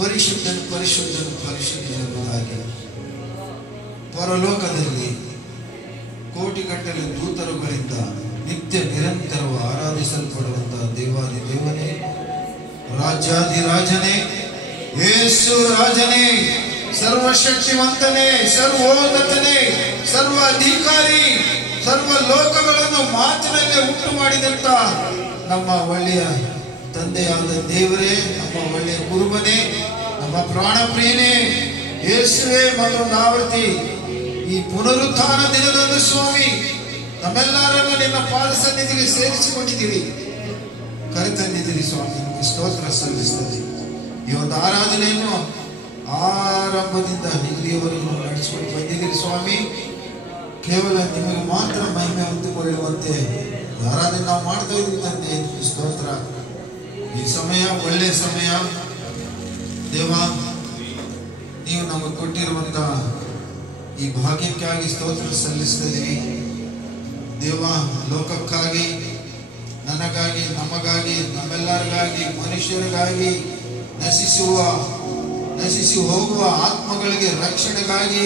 ಪರಿಶುದ್ಧನು ಪರಿಶುದ್ಧನು ಪರಿಶುದ್ಧನೆಂಬುದಾಗಿ ಪರಲೋಕದಲ್ಲಿ ಕೋಟಿಗಟ್ಟಲೆ ದೂತರುಗಳಿಂದ ನಿತ್ಯ ನಿರಂತರವು ಆರಾಧಿಸಲ್ಪಡುವಂತಹ ದೇವಾದಿ ದೇವನೇ, ರಾಜಾದಿರಾಜನೇ, ಯೇಸು ರಾಜನೇ, ಸರ್ವಶಕ್ತಿವಂತನೇ, ಸರ್ವೋನ್ನತನೇ, ಸರ್ವಾಧಿಕಾರಿ, ಸರ್ವ ಲೋಕಗಳನ್ನು ಮಾತಿನಲ್ಲೇ ಉಂಟು ಮಾಡಿದಂತ ನಮ್ಮ ಒಳ್ಳೆಯ ತಂದೆಯಾದ ದೇವರೇ, ನಮ್ಮ ಒಳ್ಳೆಯ ಗುರುವನೇ, ನಮ್ಮ ಪ್ರಾಣ ಪ್ರಿಯನೇ ಯೇಸುವೇ, ಮತ್ತೊಂದು ಆವೃತ್ತಿ ಈ ಪುನರುತ್ಥಾನ ದಿನದಂದು ಸ್ವಾಮಿ ನಮ್ಮೆಲ್ಲರನ್ನು ನಿನ್ನ ಪಾದ ಸನ್ನಿಧಿಗೆ ಸೇರಿಸಿಕೊಂಡಿದ್ದೀರಿ, ಕರೆತಂದಿದ್ದೀರಿ ಸ್ವಾಮಿ. ನಿಮಗೆ ಸ್ತೋತ್ರ ಸಲ್ಲಿಸ್ತದೆ. ಈ ಒಂದು ಆರಾಧನೆಯನ್ನು ಆರಂಭದಿಂದ ಇಲ್ಲಿಯವರೆಗೂ ನಡೆಸಿಕೊಂಡು ಬಂದಿದ್ದೀರಿ ಸ್ವಾಮಿ. ಕೇವಲ ನಿಮಗೆ ಮಾತ್ರ ಮಹಿಮೆ ಹೊಂದಿಕೊಳ್ಳುವಂತೆ ಆರಾಧನೆ ನಾವು ಮಾಡ್ತಾ ಇದ್ದೀವಿ ತಂದೆ. ಸ್ತೋತ್ರ. ಈ ಸಮಯ ಒಳ್ಳೆಯ ಸಮಯ ದೇವ, ನೀವು ನಮಗೆ ಕೊಟ್ಟಿರುವಂತಹ ಈ ಭಾಗ್ಯಕ್ಕಾಗಿ ಸ್ತೋತ್ರ ಸಲ್ಲಿಸ್ತಾ ಇದ್ದೀವಿ ದೇವ. ಲೋಕಕ್ಕಾಗಿ, ನನಗಾಗಿ, ನಮಗಾಗಿ, ನಮ್ಮೆಲ್ಲರಿಗಾಗಿ, ಮನುಷ್ಯರಿಗಾಗಿ, ನಶಿಸಿ ಹೋಗುವ ಆತ್ಮಗಳಿಗೆ ರಕ್ಷಣೆಗಾಗಿ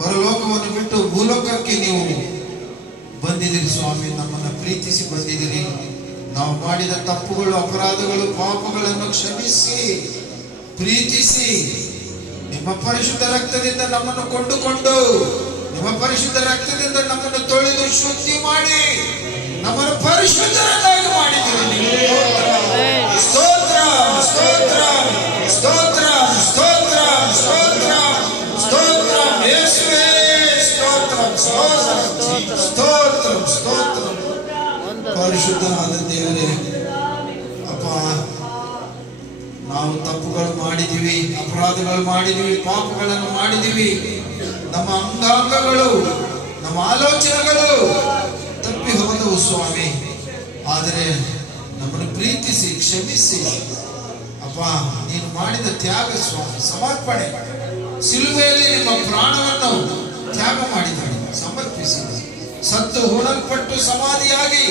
ಪರಲೋಕವನ್ನು ಬಿಟ್ಟು ಭೂಲೋಕಕ್ಕೆ ನೀವು ಬಂದಿದ್ದೀರಿ ಸ್ವಾಮಿ. ನಮ್ಮನ್ನು ಪ್ರೀತಿಸಿ ಬಂದಿದ್ದೀರಿ. ನಾವು ಮಾಡಿದ ತಪ್ಪುಗಳು, ಅಪರಾಧಗಳು, ಪಾಪಗಳನ್ನು ಕ್ಷಮಿಸಿ ಪ್ರೀತಿಸಿ ನಿಮ್ಮ ಪರಿಶುದ್ಧ ರಕ್ತದಿಂದ ನಮ್ಮನ್ನು ಕೊಂಡುಕೊಂಡು, ನಿಮ್ಮ ಪರಿಶುದ್ಧ ರಕ್ತದಿಂದ ನಮ್ಮನ್ನು ತೊಳೆದು ಶುದ್ಧಿ ಮಾಡಿ ನಮ್ಮನ್ನು ಪರಿಶುದ್ಧರನ್ನಾಗಿ ಮಾಡಿದ್ದೀರಿ. ಸ್ತೋತ್ರ ಸ್ತೋತ್ರ ಸ್ತೋತ್ರ ಸ್ತೋತ್ರ ಸ್ತೋತ್ರ ಸ್ತೋತ್ರ ಯೇಸುವೇ, ಸ್ತೋತ್ರ ಸ್ತೋತ್ರ ಸ್ತೋತ್ರ ಸ್ತೋತ್ರ. ಪರಿಶುದ್ಧನಾದ ದೇವರೇ, ಅಪ್ಪ, ನಾವು ತಪ್ಪುಗಳು ಮಾಡಿದೀವಿ, ಅಪರಾಧಗಳು ಮಾಡಿದೀವಿ, ಪಾಪಗಳನ್ನು ಮಾಡಿದೀವಿ. ನಮ್ಮ ಅಂಗಾಂಗಗಳು, ನಮ್ಮ ಆಲೋಚನೆಗಳು ತಪ್ಪಿ ಹೋದವು ಸ್ವಾಮಿ. ಆದರೆ ನಮ್ಮನ್ನು ಪ್ರೀತಿಸಿ ಕ್ಷಮಿಸಿ ಅಪ್ಪ, ನೀನು ಮಾಡಿದ ತ್ಯಾಗ ಸ್ವಾಮಿ, ಸಮರ್ಪಣೆ, ಸಿಲುಬೆಯಲ್ಲಿ ನಿಮ್ಮ ಪ್ರಾಣವನ್ನು ತ್ಯಾಗ ಮಾಡಿದ್ದಾನೆ, ಸಮರ್ಪಿಸಿದ, ಸತ್ತು ಹೂಣಲ್ಪಟ್ಟು ಸಮಾಧಿಯಾಗಿ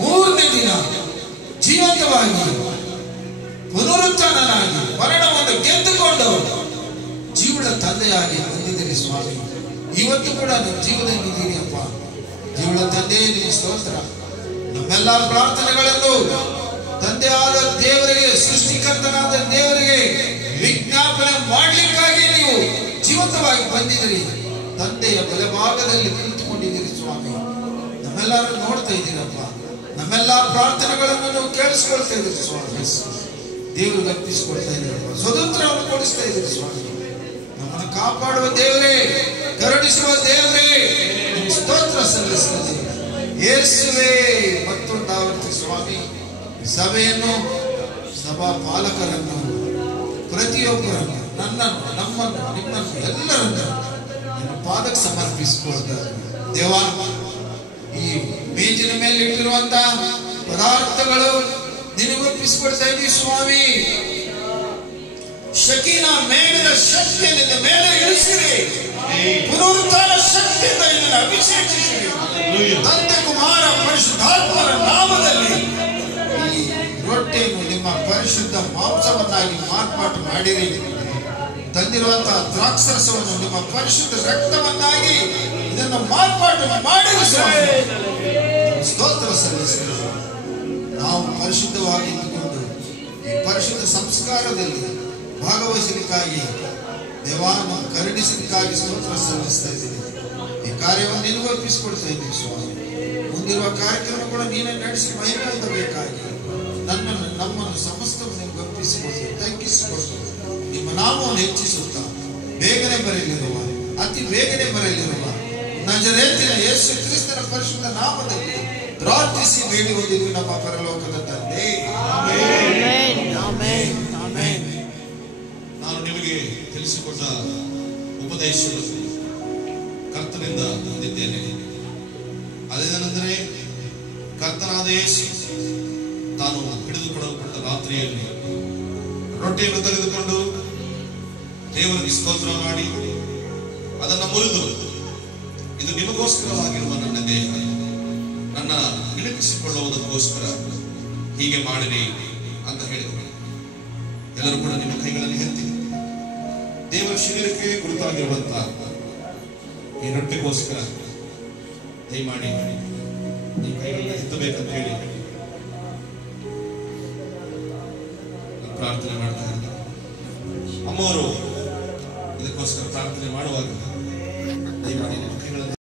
3ನೇ ದಿನ ಜೀವಂತವಾಗಿ ಪುನರುತ್ಥಾನನಾಗಿ ಮರಣವನ್ನು ಗೆದ್ದುಕೊಂಡು ಜೀವನ ತಂದೆಯಾಗಿ ಬಂದಿದ್ದೀರಿ ಸ್ವಾಮಿ. ಇವತ್ತು ಕೂಡ ನಿಮ್ಮ ಜೀವನದಲ್ಲಿದ್ದೀರಿ ಅಪ್ಪ. ಜೀವನ ತಂದೆ, ನಿಮ್ಮ ಸ್ತೋತ್ರ. ನಮ್ಮೆಲ್ಲ ಪ್ರಾರ್ಥನೆಗಳನ್ನು ತಂದೆಯಾದ ದೇವರಿಗೆ, ಸೃಷ್ಟಿಕರ್ತನಾದ ದೇವರಿಗೆ ವಿಜ್ಞಾಪನೆ ಮಾಡಲಿಕ್ಕಾಗಿ ನೀವು ಜೀವಂತವಾಗಿ ಬಂದಿದ್ದೀರಿ. ತಂದೆಯ ಬಲಭಾಗದಲ್ಲಿ ನಿಂತುಕೊಂಡಿದ್ದೀರಿ ಸ್ವಾಮಿ. ನಮ್ಮೆಲ್ಲರೂ ನೋಡ್ತಾ ಇದ್ದೀರಪ್ಪ. ನಮ್ಮೆಲ್ಲ ಪ್ರಾರ್ಥನೆಗಳನ್ನು ನೀವು ಕೇಳಿಸ್ಕೊಳ್ತಾ ಇದ್ದೀರಿ ಸ್ವಾಮಿ. ದೇವರಿಗೆ ಅರ್ಪಿಸಿಕೊಳ್ತಾ ಇದ್ದೀರಪ್ಪ. ಸ್ವತಂತ್ರವನ್ನು ಕೊಡಿಸ್ತಾ ಇದ್ದೀರಿ ಸ್ವಾಮಿ. ನಮ್ಮನ್ನು ಕಾಪಾಡುವ ದೇವರೇ, ಕರುಣಿಸುವ ದೇವರೇ, ನಿಮ್ಮ ಸ್ತೋತ್ರ ಸಲ್ಲಿಸ್ತದೆ ಯೇಸುವೇ. ಮತ್ತೊಂದು ಆವೃತ್ತಿ ಸ್ವಾಮಿ, ಸಭೆಯನ್ನು, ಸಭಾ ಪಾಲಕರನ್ನು, ಪ್ರತಿಯೊಬ್ಬರನ್ನು, ನನ್ನನ್ನು, ನಮ್ಮನ್ನು, ನಿಮ್ಮನ್ನು, ಎಲ್ಲರನ್ನು ನಿಮ್ಮ ಪಾದಕ್ಕೆ ಸಮರ್ಪಿಸಿಕೊಳ್ತಾರೆ ದೇವ. ಈ ಮೇಜಿನ ಮೇಲೆ ಇಟ್ಟಿರುವಂತಹ ಪದಾರ್ಥಗಳು ನಿನಗೊಪ್ಪಿಸಿಕೊಳ್ತಾ ಇದ್ದೀವಿ ಸ್ವಾಮಿ. ಶಕೀನ ಮೇಘದ ಶಕ್ತಿಯಿಂದ ಮೇಲೆ ಇಳಿಸಿರಿ, ಪುನರುತ್ಥಾನ ಶಕ್ತಿಯಿಂದ ಇದನ್ನು ಅಭಿಷೇಕಿಸಿರಿ. ತಂದೆ, ಕುಮಾರ, ಪರಿಶುದ್ಧಾತ್ಮರ ನಾಮದಲ್ಲಿ ಈ ರೊಟ್ಟಿಯನ್ನು ನಿಮ್ಮ ಪರಿಶುದ್ಧ ಮಾಂಸವನ್ನಾಗಿ ಮಾರ್ಪಾಟು ಮಾಡಿರಿ. ತಂದಿರುವಂತಹ ದ್ರಾಕ್ಷರಸವನ್ನು ನಿಮ್ಮ ಪರಿಶುದ್ಧ ರಕ್ತವನ್ನಾಗಿ ಇದನ್ನು ಮಾರ್ಪಾಟು ಮಾಡಿರಿ ಸ್ವಾಮಿ. ಸ್ತೋತ್ರ ಸಲ್ಲಿಸಿರಿ. ನಾವು ಪರಿಶುದ್ಧವಾಗಿ ಇದ್ದುಕೊಂಡು ಈ ಪರಿಶುದ್ಧ ಸಂಸ್ಕಾರದಲ್ಲಿ ಭಾಗವಹಿಸಲಿಕ್ಕಾಗಿ ದೇವಾನ ಕರುಣಿಸಲಿಕ್ಕಾಗಿ ಸ್ತೋತ್ರ ಸಲ್ಲಿಸ್ತಾ ಇದ್ದೀವಿ. ಈ ಕಾರ್ಯವನ್ನು ನಿನಗೂ ಅರ್ಪಿಸಿಕೊಡ್ತಾ ಇದ್ದೀವಿ ಸ್ವಾಮಿ. ಮುಂದಿರುವ ಕಾರ್ಯಕ್ರಮ ಕೂಡ ನೀನೇ ನಡೆಸಿ ಮಹಿಮೆ ಹೊಂದಬೇಕಾಗಿ ನಮ್ಮನ್ನು ಸಮಸ್ತವನ್ನು ನಿಮ್ಗೆ ಅರ್ಪಿಸಿಕೊಡ್ತೀವಿ, ತಗ್ಗಿಸಿಕೊಡ್ತು. ನಿಮ್ಮ ನಾಮವನ್ನು ಹೆಚ್ಚಿಸುತ್ತಾ ಬೇಗನೆ ಬರಲಿರುವ, ಅತಿ ಬೇಗನೆ ಬರಲಿರುವ ನಜರೇತಿನ ಯೇಸು ಕ್ರಿಸ್ತನ ಪರಿಶುದ್ಧ ನಾಮದಲ್ಲಿ ಪ್ರಾರ್ಥಿಸಿ ಬೇಡಿ ಹೋದಿದ್ವಿ ನಮ್ಮ ಪರಲೋಕದ ತಂದೆ. ನಾನು ನಿಮಗೆ ತಿಳಿಸಿಕೊಟ್ಟ ಉಪದೇಶಗಳು ಕರ್ತನಿಂದ ಹೊಂದಿದ್ದೇನೆ. ಅದೇನೆಂದರೆ, ಕರ್ತನಾದ ಯೇಸು ತಾನು ಹಿಡಿದುಕೊಳ್ಳಲ್ಪಟ್ಟ ರಾತ್ರಿಯಲ್ಲಿ ರೊಟ್ಟಿಯನ್ನು ತೆಗೆದುಕೊಂಡು ದೇವರಿಗೆ ಸ್ತೋತ್ರ ಮಾಡಿ ಅದನ್ನು ಮುರಿದು, ಇದು ನಿಮಗೋಸ್ಕರವಾಗಿರುವ ನನ್ನ ದೇಹ, ನನ್ನ ವಿನಂತಿಸಿಕೊಳ್ಳುವುದಕ್ಕೋಸ್ಕರ ಹೀಗೆ ಮಾಡಿರಿ ಅಂತ ಹೇಳಿದರು. ಎಲ್ಲರೂ ಕೂಡ ನಿಮ್ಮ ಕೈಗಳಲ್ಲಿ ಎತ್ತಿ ದೇವರ ಶಿಬಿರಕ್ಕೆ ಗುರುತಾಗಿರುವಂತಹ ಈ ರೊಟ್ಟಿಗೋಸ್ಕರ ದಯಮಾಡಿ ನಿಮ್ಮ ಕೈಗಳನ್ನ ಎತ್ತಬೇಕಂತ ಹೇಳಿ ಪ್ರಾರ್ಥನೆ ಮಾಡ್ತಾ ಇದ್ದಾರೆ. ಅಮ್ಮವರು ಇದಕ್ಕೋಸ್ಕರ ಪ್ರಾರ್ಥನೆ ಮಾಡುವಾಗ ದಯಮಾಡಿ ನಿಮ್ಮ ಕೈಗಳನ್ನು